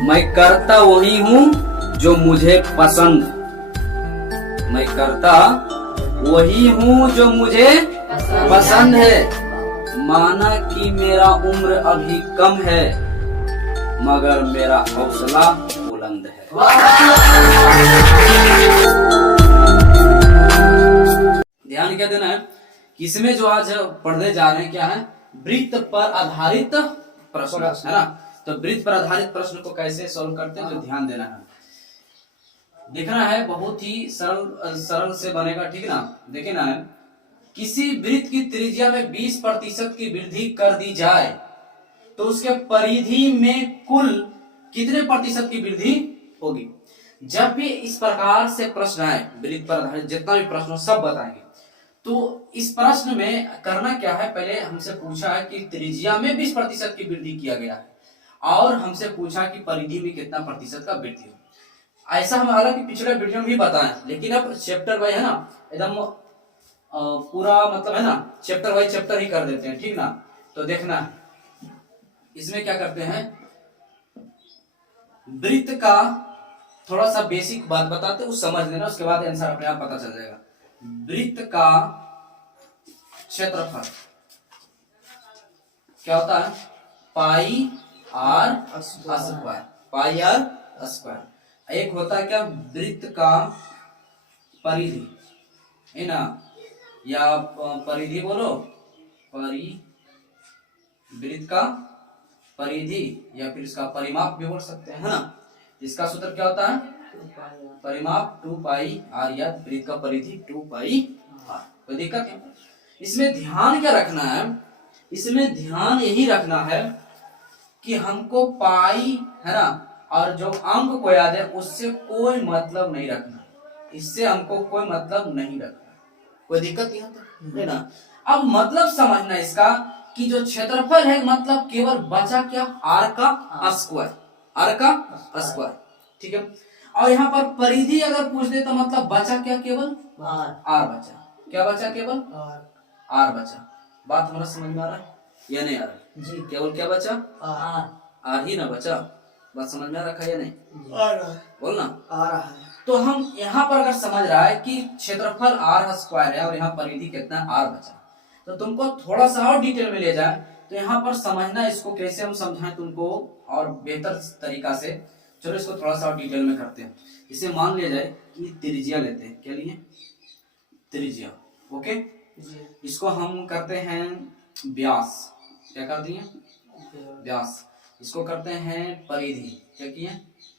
मैं करता वही हूँ जो मुझे पसंद। मैं करता वही हूँ जो मुझे पसंद है। माना कि मेरा उम्र अभी कम है, मगर मेरा हौसला बुलंद है। ध्यान क्या देना है कि इसमें जो आज पढ़ने जा रहे हैं क्या है, वृत्त पर आधारित प्रश्न है ना। तो वृत्त पर आधारित प्रश्न को कैसे सॉल्व करते हैं, तो ध्यान देना है, देखना है। बहुत ही सरल से बनेगा, ठीक ना। देखिए ना, किसी वृत्त की त्रिज्या में 20% की वृद्धि कर दी जाए तो उसके परिधि में कुल कितने प्रतिशत की वृद्धि होगी। जब भी इस प्रकार से प्रश्न आए, वृत्त पर आधारित जितना भी प्रश्न हो सब बताएंगे। तो इस प्रश्न में करना क्या है, पहले हमसे पूछा है कि त्रिज्या में 20% की वृद्धि किया गया है, और हमसे पूछा कि परिधि में कितना प्रतिशत का वृद्धि हो। ऐसा हम हालांकि पिछले वीडियो में भी बताएं, लेकिन अब चैप्टर वाइज है ना, एकदम पूरा मतलब है ना, चैप्टर वाइज चैप्टर ही कर देते हैं, ठीक ना। तो देखना इसमें क्या करते हैं, वृत्त का थोड़ा सा बेसिक बात बताते हैं, उस समझ लेना, उसके बाद आंसर अपने आप पता चल जाएगा। वृत्त का क्षेत्रफल क्या होता है, pi R square, pi R square. एक होता है क्या, वृत्त का परिधि है ना, या परिधि बोलो, वृत्त का परिधि, या फिर इसका परिमाप भी बोल सकते हैं, है ना। इसका सूत्र क्या होता है, परिमाप 2 पाई आर, या वृत्त का परिधि 2 पाई आर। कोई दिक्कत है इसमें। ध्यान क्या रखना है, इसमें ध्यान यही रखना है कि हमको पाई है ना, और जो अंक को याद है उससे कोई मतलब नहीं रखना, इससे हमको कोई मतलब नहीं रखना। कोई दिक्कत नहीं ना। अब मतलब समझना इसका कि जो क्षेत्रफल है मतलब केवल बचा क्या, आर का स्क्वायर, आर का स्क्वायर, ठीक है। और यहाँ पर परिधि अगर पूछ दे तो मतलब बचा क्या, केवल आर बचा। क्या बचा, केवल आर बचा। बात हमारा समझ में आ रहा है या नहीं आ रहा है जी। केवल क्या बचा, आर ही ना बचा। बात समझ में आ रखा है या नहीं, आ रहा है, बोलना आ रहा है। तो हम यहाँ पर अगर समझ रहा है कि क्षेत्रफल आर स्क्वायर है और यहाँ परिधि कितना आर बचा, तो तुमको थोड़ा सा और डिटेल में ले जाए तो यहाँ पर समझना इसको कैसे हम समझाएं तुमको और बेहतर तरीका से। चलो इसको थोड़ा सा और डिटेल में करते हैं। इसे मान लिया जाए कि त्रिज्या लेते हैं, क्या लिए, त्रिज्या, ओके। इसको हम करते हैं व्यास, क्या कर दिए, व्यास। इसको करते हैं परिधि, क्या किए,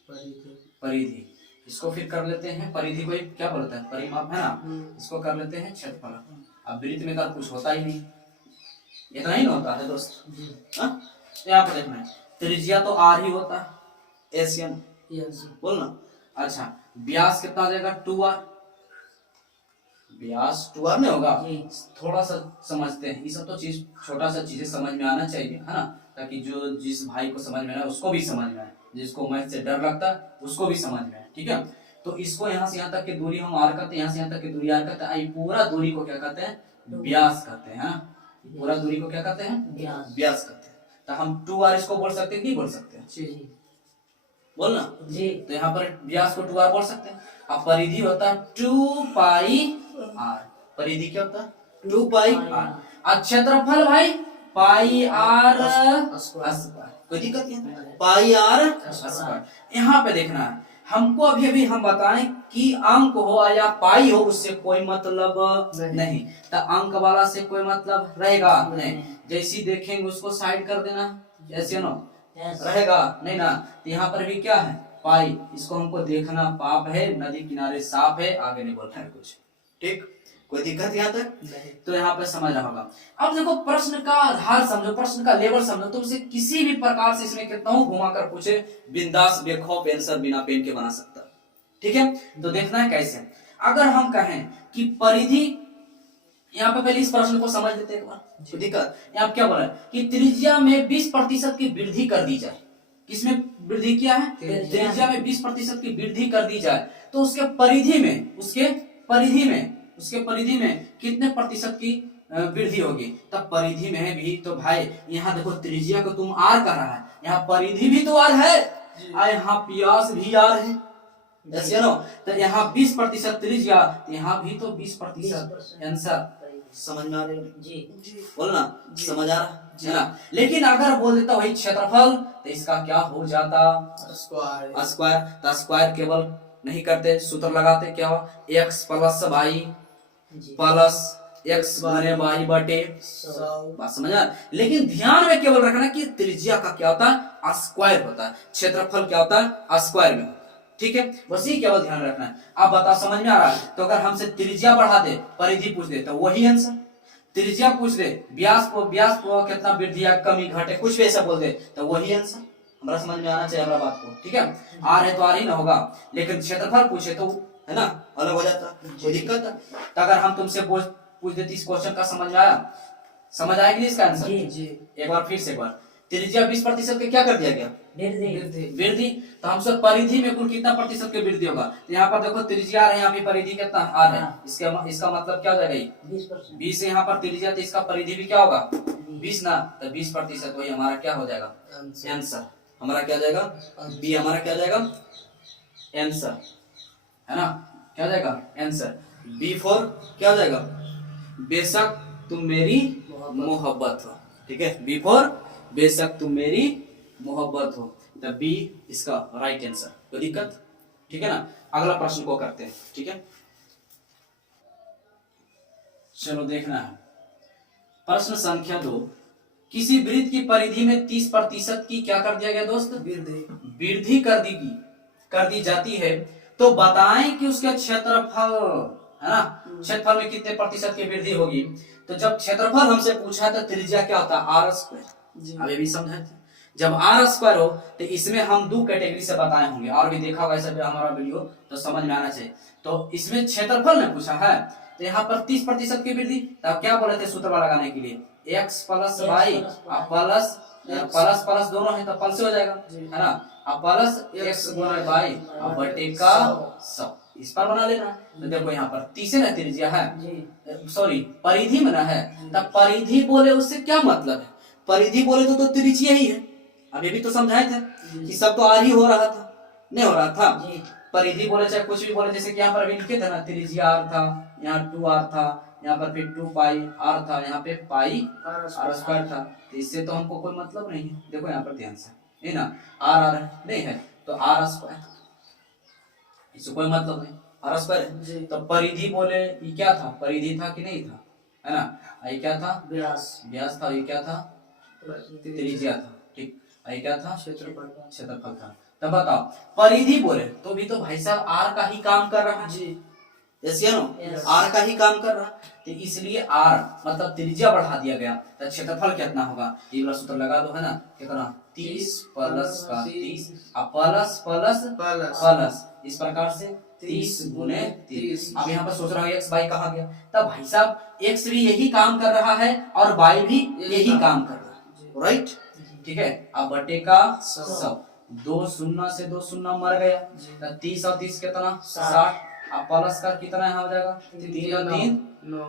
परिधि। इसको फिर कर लेते हैं परिधि को क्या बोलते हैं, परिमाप, है ना। इसको कर लेते हैं क्षेत्रफल। अब वृत्त में तो कुछ होता ही नहीं, इतना ही ना होता है दोस्त। यहाँ पर देखना है, त्रिज्या तो आर ही होता है, एशियन बोलना। अच्छा, व्यास कितना आ जाएगा, 2r। व्यास 2r नहीं होगा, थोड़ा सा समझते हैं। ये सब तो चीज छोटा सा चीजें समझ में आना चाहिए, है ना, ताकि जो जिस भाई को समझ में आए उसको भी समझ में आए, जिसको मैथ से डर लगता है उसको भी समझ में आए, ठीक है। तो इसको यहाँ से यहाँ तक की दूरी हम आर करते हैं, यहाँ से यहाँ तक की दूरी आर करते हैं। पूरा दूरी को क्या कहते हैं, व्यास कहते हैं। पूरा दूरी को क्या कहते हैं, व्यास कहते हैं। तो हम 2r इसको बोल सकते हैं, नहीं बोल सकते हैं, बोलना जी। तो यहाँ पर व्यास को 2r बोल सकते हैं। अब परिधि होता है 2 पाई आर। परिधि क्या होता है, 2 पाई आर। और क्षेत्रफल भाई पाई आर स्क्वायर। कोई दिक्कत नहीं, पाई आर स्क्वायर। यहाँ पे देखना है हमको, अभी हम बताएं कि अंक हो या पाई हो उससे कोई मतलब नहीं। तो अंक वाला से कोई मतलब रहेगा नहीं, जैसी देखेंगे उसको साइड कर देना, ऐसे ना रहेगा नहीं ना। तो यहाँ पर भी क्या है, पाई। इसको हमको देखना पाप है, नदी किनारे साफ है, आगे नहीं बोलना है कुछ, ठीक। कोई दिक्कत यहाँ तक, तो यहाँ पे समझ रहा होगा। अब देखो प्रश्न का आधार समझो, प्रश्न का लेवल समझो। तुमसे किसी भी प्रकार से इसमें कितना घुमा कर पूछे, बिंदास बेखौफ आंसर बिना पेन के बना सकता, ठीक है। तो देखना है कैसे। अगर हम कहें कि परिधि, यहाँ पे पहले इस प्रश्न को समझ लेते हैं एक बार। दिक्कत यहाँ क्या बोला कि त्रिज्या में 20% की वृद्धि कर दी जाए। किसमें वृद्धि किया है, त्रिज्या में 20% की वृद्धि कर दी जाए तो उसके परिधि में कितने प्रतिशत की वृद्धि होगी। तब परिधि में भी तो भाई यहाँ देखो त्रिज्या को तुम आर कर रहा है, यहाँ परिधि भी तो आर है, और यहाँ प्यास भी आर है, यस या नो। तो यहाँ 20% त्रिज्या, तो यहाँ भी तो 20% आंसर। समझ में आ रही है जी? बोलना समझ आ रहा है ना। लेकिन अगर बोल देता वही क्षेत्रफल तो इसका क्या हो जाता, स्क्वायर। तो स्क्वायर केवल नहीं करते, सूत्र लगाते, क्या हुआ x plus y plus x गुने वाई बटे 100। बात समझ आ। लेकिन ध्यान में केवल रखना कि त्रिज्या का क्या होता है, स्क्वायर होता है, क्षेत्रफल क्या होता है, स्क्वायर में। ठीक है, बस ये केवल ध्यान रखना है। आप बताओ समझ में आ रहा है। तो अगर हमसे त्रिज्या बढ़ा दे, परिधि पूछ दे, तो वही आंसर। त्रिज्या पूछ दे, व्यास को कितना वृद्धि या कमी घटे, कुछ भी ऐसा बोल दे, तो वही आंसर। हमारा समझ में आना चाहिए हमारा बात को, ठीक है। आर है तो आर ही ना होगा, लेकिन क्षेत्रफल पूछे तो है ना अलग हो जाता, कोई दिक्कत है। तो अगर हम तुमसे पूछ देती इस क्वेश्चन का, समझ में आया, समझ आया कि नहीं इसका आंसर? जी। एक बार फिर से, एक बार त्रिज्या 20% के क्या कर दिया गया, वृद्धि। तो हमसे परिधि में कुल कितना प्रतिशत की वृद्धि होगा। तो यहाँ पर देखो त्रिज्या है, यहाँ पे परिधि कितना आर है, इसका मतलब क्या हो जाएगा 20 है यहाँ पर त्रिज्या, तो इसका परिधि भी क्या होगा 20 ना। तो 20% वही हमारा क्या हो जाएगा आंसर। हमारा क्या जाएगा बी, हमारा क्या जाएगा आंसर, है ना। क्या जाएगा आंसर बी फॉर क्या हो जाएगा, बेशक तुम मेरी मोहब्बत हो। ठीक है, बी फॉर बेशक तुम मेरी मोहब्बत हो, तब बी इसका राइट आंसर। कोई दिक्कत, ठीक है ना। अगला प्रश्न को करते हैं, ठीक है। चलो देखना है प्रश्न संख्या 2। किसी वृत्त की परिधि में 30% की क्या कर दिया गया दोस्त, वृद्धि कर दी जाती है, तो बताएं कि उसके क्षेत्रफल, है ना, क्षेत्रफल में कितने प्रतिशत की वृद्धि होगी। तो जब क्षेत्रफल हमसे पूछा तो त्रिज्या क्या होता है आर स्क्वायर। अभी भी समझाए थे, जब आर स्क्वायर हो तो इसमें हम दो कैटेगरी से बताए होंगे, और भी देखा होगा ऐसा भी हमारा वीडियो, तो समझ में आना चाहिए। तो इसमें क्षेत्रफल में पूछा है, तो यहाँ पर 30% की वृद्धि, तब क्या बोले थे सूत्र लगाने के लिए, x plus y plus plus plus दोनों है तो पल से हो जाएगा, है ना। अब प्लस x गुना वाई बटे का 100, इस पर बना लेना। तो देखो यहाँ पर 30 ना त्रिज्या है, सॉरी परिधि में ना है, तब परिधि बोले उससे क्या मतलब है, परिधि बोले तो त्रिज्या ही है। अभी भी तो समझाए थे कि सब तो आर ही हो रहा था, नहीं हो रहा था। परिधि बोले चाहे कुछ भी बोले, जैसे कि यहाँ पर अभी लिखे थे ना, त्रिज्या आर था, यहाँ 2r था, यहाँ पर फिर 2 पाई आर था, यहाँ पे पाई आर स्क्वायर था। तो इससे तो हमको कोई मतलब नहीं है। देखो यहाँ पर ध्यान से, है ना, आर आर नहीं है तो आर स्क्वायर, इससे कोई मतलब नहीं, आर स्क्वायर है। तो परिधि बोले ये क्या था, परिधि था कि नहीं था, है ना। ये क्या था व्यास था, ये क्या था त्रिज्या था, ठीक। ये क्या था क्षेत्रफल था। तब बताओ परिधि बोले तो भी तो भाई साहब आर का ही काम कर रहा है, यस या नो, आर का ही काम कर रहा, तो इसलिए आर मतलब त्रिज्या बढ़ा दिया गया, तो क्षेत्रफल कितना होगा, ये वाला सूत्र लगा दो, है ना, कितना 30 प्लस का 30 प्लस प्लस प्लस, इस प्रकार से 30 गुने 30। अब यहाँ पर सोच रहा है x y कहाँ गया, तब भाई साहब x भी यही काम कर रहा है और y भी यही काम कर रहा है, राइट। ठीक है, अब बटे का 100, 2 शून्य से 2 शून्य मर गया, 30 और 30 कितना 60, अब प्लस का कितना यहाँ हो जाएगा 3 और 3 9,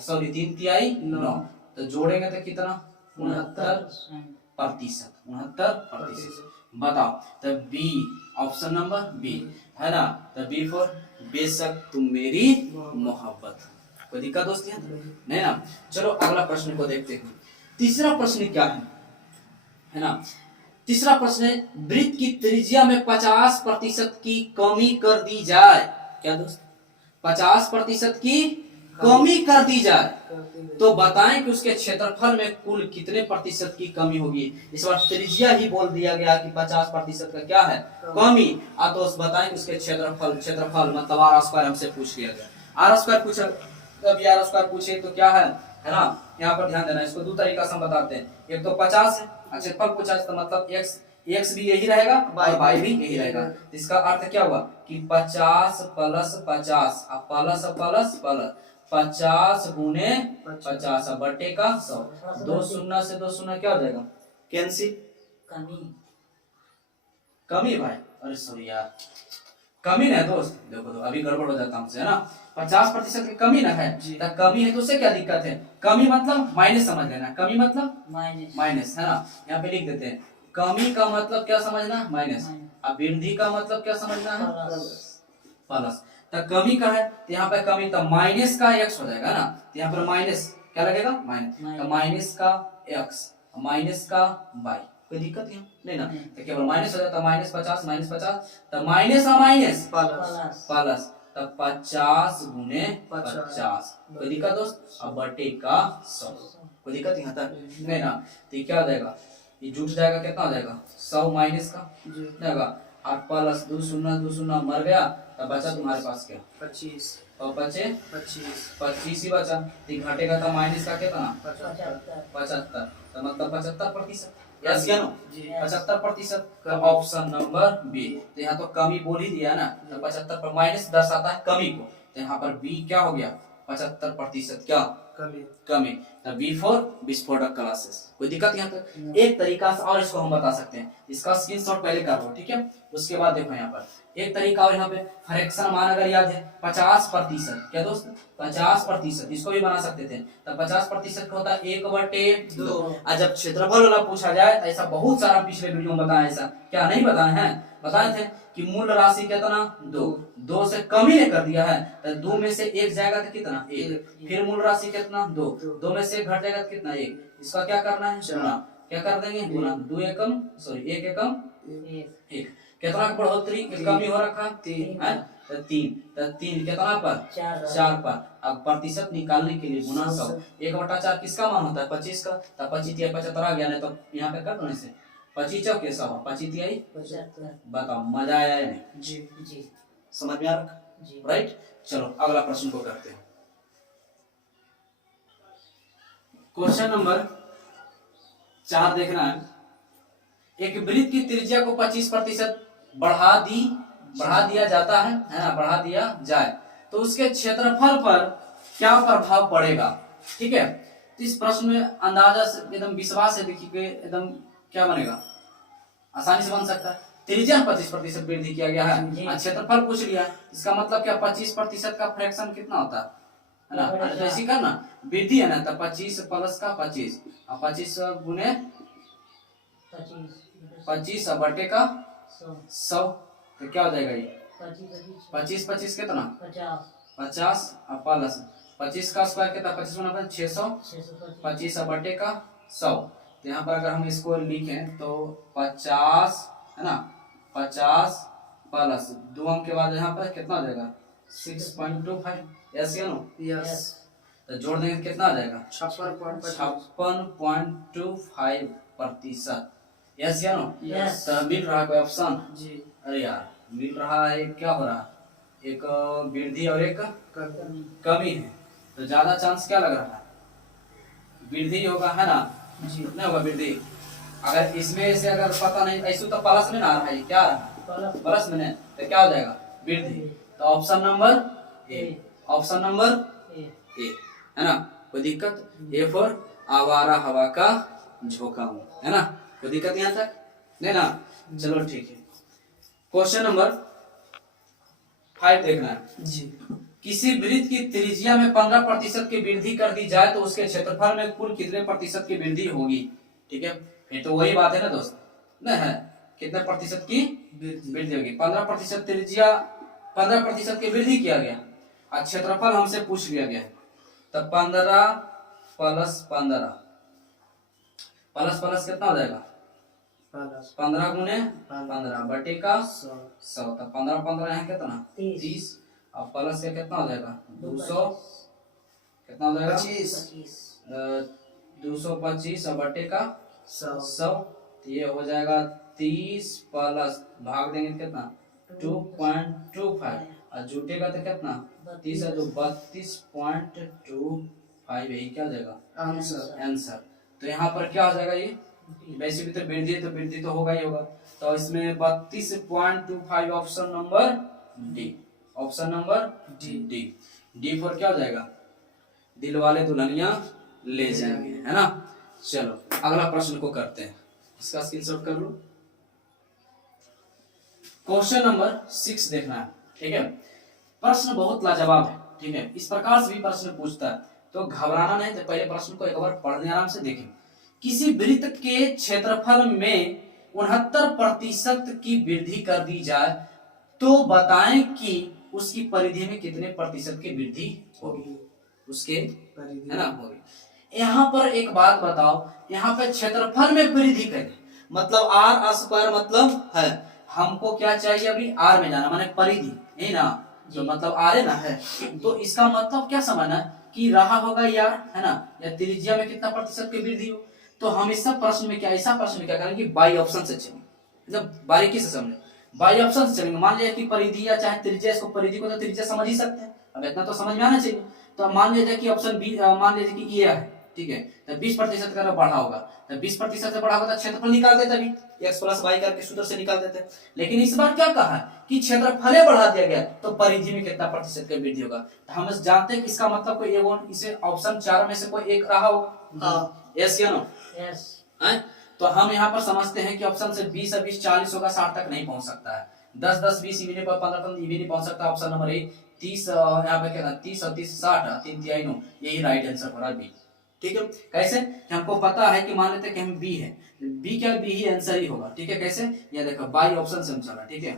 सॉरी 3 तिहाई 9, तो जोड़ेंगे तो कितना 69%। बताओ, तो बी ऑप्शन नंबर बी, है ना। तो बी फॉर बेशक तुम मेरी मोहब्बत। कोई दिक्कत दोस्त नहीं ना। चलो अगला प्रश्न को देखते हैं। तीसरा प्रश्न क्या है ना। तीसरा प्रश्न है, वृत्त की त्रिज्या में 50% की कमी कर दी जाए। क्या दोस्त, 50% की कमी कर दी जाए, तो बताएं कि उसके क्षेत्रफल में कुल कितने प्रतिशत की कमी होगी। इस बार त्रिज्या ही बोल दिया गया कि 50% का क्या है कमी। तो बताएं कि उसके क्षेत्रफल मतलब आर स्क्वायर हमसे पूछ लिया गया, आर स्क्वायर पूछा, तब आर स्क्वायर पूछे तो क्या है ना। यहाँ पर ध्यान देना, इसको दो तरीका से हम बताते हैं। एक तो 50 है, क्षेत्रफल पूछा तो मतलब x भी यही रहेगा और y भी यही रहेगा। इसका अर्थ क्या हुआ कि 50 प्लस 50 प्लस प्लस प्लस 50 गुने 50 बटे का 100, 2 शून्य से 2 शून्य क्या हो जाएगा कैंसिल, कमी भाई, अरे सॉरी यार कमी ना है दोस्त, देखो तो अभी गड़बड़ हो जाता हमसे, है ना। 50% की कमी ना है, तो कमी है तो उससे क्या दिक्कत है, कमी मतलब माइनस समझ लेना, कमी मतलब माइनस, है ना। यहाँ पे लिख देते हैं कमी का मतलब क्या समझना, माइनस। अब वृद्धि का मतलब क्या समझना है, प्लस। तो कमी का है तो यहाँ पे कमी, तो माइनस का x हो जाएगा ना, तो यहाँ पर माइनस क्या लगेगा, माइनस। तो माइनस का x, माइनस का y, कोई दिक्कत यहाँ नहीं ना, तो केवल माइनस हो जाता है। माइनस 50, माइनस 50, तो माइनस और माइनस प्लस, तब 50 गुने 50, कोई दिक्कत दोस्त। अब बटे का 100, कोई दिक्कत यहाँ तक नहीं ना, तो ये क्या हो जाएगा, ये जुट जाएगा, कितना हो जाएगा 100 माइनस का जाएगा, और प्लस 2 शून्य 2 शून्य मर गया, तब बचा तुम्हारे पास क्या 25, और बचे 25 ही बचा, तो घटेगा तो माइनस का कितना 75, तो मतलब 75%, यस क्या नो 75%। तो ऑप्शन नंबर बी, तो यहाँ तो कमी बोल ही दिया ना, तो 75 पर माइनस दर्शाता है कमी को, तो यहाँ पर बी क्या हो गया 75% क्या कमी। तो बी फॉर विस्फोटक क्लासेस, कोई दिक्कत यहाँ तक। एक तरीका से और इसको हम बता सकते हैं, इसका स्क्रीनशॉट पहले कर लो, ठीक है। उसके बाद देखो यहाँ पर एक तरीका और, यहाँ पे फ्रैक्शन मान अगर याद है 50%, क्या दोस्त 50%, इसको भी बना सकते थे। तो 50% का होता है 1/2। और जब क्षेत्रफल वाला पूछा जाए तो ऐसा बहुत सारा पिछले वीडियो में बताया, ऐसा क्या नहीं बताए हैं, बताए थे कि मूल राशि कितना 2 से कम ही कर दिया है, तो 2 में से 1 जाएगा तो कितना 1, फिर मूल राशि कितना 2 में से 1 घट जाएगा तो कितना 1, इसका क्या करना है गुना, क्या कर देंगे गुना, 1 एकम 1 कितना बढ़ोतरी कमी हो रखा 3 है, तो 3 कितना पर 4 पर। अब प्रतिशत निकालने के लिए गुना 100, 1/4 किसका मान होता है 25 का, तो 25 या 75 आ गया, नहीं तो यहाँ पे कर दो ऐसे 25 चौके 100, 25 आई 75। बताओ मजा आया या नहीं, जी समझ में आ रहा, राइट। चलो अगला प्रश्न को करते हैं। क्वेश्चन नंबर 4 देखना है, एक वृत्त की त्रिज्या को 25% बढ़ा दिया जाता है ना, बढ़ा दिया जाए तो उसके क्षेत्रफल पर क्या प्रभाव पड़ेगा, ठीक है। तो इस प्रश्न में अंदाजा से एकदम विश्वास से देखिए एकदम क्या बनेगा, आसानी से बन सकता है। त्रिज्या 25% वृद्धि किया गया है, क्षेत्रफल पूछ लिया, इसका मतलब क्या 25% का फ्रैक्शन कितना होता है ना, तो ऐसे करना वृद्धि है ना, तो 25 प्लस का 25 और 25 गुने 25 और बटे का 100, तो क्या हो जाएगा ये 25 कितना 50 और प्लस 25 का स्क्वायर कितना 25 बना 600, 25 और बटे का 100। तो यहाँ पर अगर हम इसको लिखें तो 50 है ना, 50 प्लस 2 अंक के बाद यहाँ पर कितना आ जाएगा 6.25, यस या नो, यस। तो जोड़ देंगे कितना आ जाएगा 56.25%, यस या नो, यस। तो मिल रहा कोई ऑप्शन, जी अरे यार मिल रहा है, क्या हो रहा है एक वृद्धि और एक कमी है, तो ज्यादा चांस क्या लग रहा है वृद्धि होगा, है ना जी, नहीं होगा वृद्धि। अगर इसमें से अगर पता नहीं, ऐसे तो प्लस में ना आ रहा है, क्या रहा प्लस में नहीं, तो क्या हो जाएगा वृद्धि। तो option number A, option number A है ना, कोई दिक्कत। ए फॉर आवारा हवा का झोंका, है ना, कोई दिक्कत यहाँ तक नहीं ना, चलो ठीक है। क्वेश्चन नंबर 5 देखना है जी, किसी वृत्त की त्रिज्या में 15% की वृद्धि कर दी जाए तो उसके क्षेत्रफल में कुल कितने प्रतिशत की वृद्धि होगी, ठीक है। फिर तो वही बात है ना दोस्त, ना है कितने प्रतिशत की वृद्धि होगी, 15% त्रिज्या 15% की वृद्धि किया गया और क्षेत्रफल हमसे पूछ लिया गया, तो 15 प्लस 15 प्लस कितना हो जाएगा 15 गुने 15 बटे का 100, तो 15 15 यहाँ कितना 30 और प्लस का कितना हो जाएगा 200, कितना हो जाएगा 225 और बटे का 100, तो ये हो जाएगा 30 प्लस भाग देंगे कितना 2.25 और जुटेगा तो कितना 30 है तो 32.25, यही क्या हो जाएगा आंसर। तो यहाँ पर क्या हो जाएगा, ये वैसे भी तो वृद्धि तो होगा ही होगा, तो इसमें 32.25 option number D, option number D for क्या हो जाएगा दिल वाले दुल्हनिया ले जाएंगे, है ना। चलो अगला प्रश्न को करते हैं, इसका स्क्रीनशॉट कर लो। क्वेश्चन नंबर 6 देखना है, ठीक है। प्रश्न बहुत लाजवाब है, ठीक है, इस प्रकार से भी प्रश्न पूछता है तो घबराना नहीं, तो पहले प्रश्न को एक बार पढ़ने आराम से देखें। किसी वृत्त के क्षेत्रफल में 69% की वृद्धि कर दी जाए तो बताएं कि उसकी परिधि में कितने प्रतिशत की वृद्धि होगी, उसके है ना होगी। यहाँ पर एक बात बताओ, यहाँ पे क्षेत्रफल में वृद्धि करें मतलब आर स्क्वायर मतलब है, हमको क्या चाहिए अभी आर में जाना माने परिधि है ना, तो मतलब आर है ना है, तो इसका मतलब क्या समझना कि रहा होगा यार है ना, या त्रिज्या में कितना प्रतिशत की वृद्धि हो। तो हम इस सब प्रश्न में क्या ऐसा प्रश्न में क्या करेंगे बाई ऑप्शन से चलेंगे, मतलब बारीकी से समझे बाई ऑप्शन से चलेंगे। मान लिया कि परिधि या चाहे त्रिज्या, इसको परिधि को तो त्रिज्या समझ ही सकते हैं, अब इतना तो समझ में आना चाहिए। तो मान लीजिए कि ऑप्शन बी, मान लीजिए कि ये है ठीक है, तो 20% का बढ़ा होगा, तो 20% से बढ़ा होगा तो क्षेत्रफल निकाल देते अभी x प्लस वाई करके सूत्र से निकाल देते। लेकिन इस बार क्या कहा कि क्षेत्रफल बढ़ा दिया गया तो परिधि में कितना प्रतिशत की वृद्धि होगा। तो हम जानते हैं कि इसका मतलब कोई एक इसे ऑप्शन 4 में से कोई एक रहा होगा, यस या नो, यस। तो हम यहाँ पर समझते हैं कि ऑप्शन से 20 और 20 40 होगा, 60 तक नहीं पहुंच सकता है, 10 10 20 भी नहीं, 15 15 भी नहीं पहुंच सकता। ऑप्शन नंबर ए 30 यहाँ पे क्या 30 और 30 60 3 3 9, यही राइट आंसर हो रहा है बी। ठीक है, कैसे कि हमको पता है कि मान लेते हैं कि हम बी है, बी क्या बी ही आंसर ही होगा। ठीक है, कैसे ये देखो बाई ऑप्शन से हम चला, ठीक है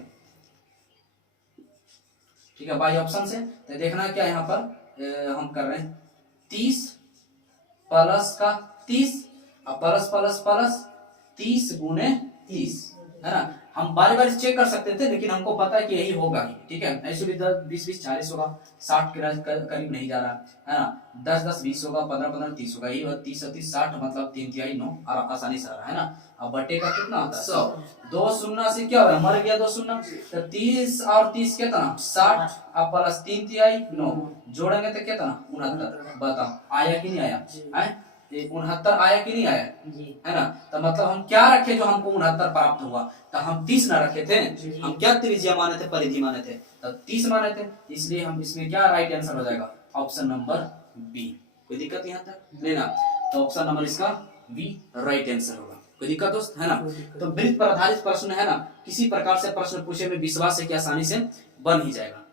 ठीक है, बाई ऑप्शन से। तो देखना क्या यहाँ पर हम कर रहे हैं 30 प्लस का 30 और प्लस प्लस प्लस 30 गुने 30 है ना। हम बारी बारी चेक कर सकते थे लेकिन हमको पता है कि यही होगा ही। ठीक है, ऐसे भी 10 20 20 40 होगा, 60 के करीब नहीं जा रहा है ना, 10 10 20 होगा, 15 15 30 होगा, यही 30 30 60 मतलब 3 3 9 और आसानी से आ रहा है ना। अब बटे का कितना होता है 100, 2 शून्य से क्या हुआ मर गया 2 शून्य, तो 30 और 30 कितना 60 अब प्लस 3 3 9 जोड़ेंगे तो कितना 69। बताओ आया कि नहीं आया, 69 आया कि नहीं आया है ना। तो मतलब हम क्या रखे जो हमको 69 प्राप्त हुआ, तो हम 30 ना रखे थे, हम क्या त्रिज्या माने थे परिधि माने थे, तो 30 माने थे, इसलिए हम इसमें क्या राइट आंसर हो जाएगा ऑप्शन नंबर बी। कोई दिक्कत यहाँ तक लेना, तो ऑप्शन नंबर इसका बी राइट आंसर होगा। कोई दिक्कत दोस्त है ना। तो वृत्त पर आधारित प्रश्न है ना, किसी प्रकार से प्रश्न पूछे में विश्वास है कि आसानी से बन ही जाएगा।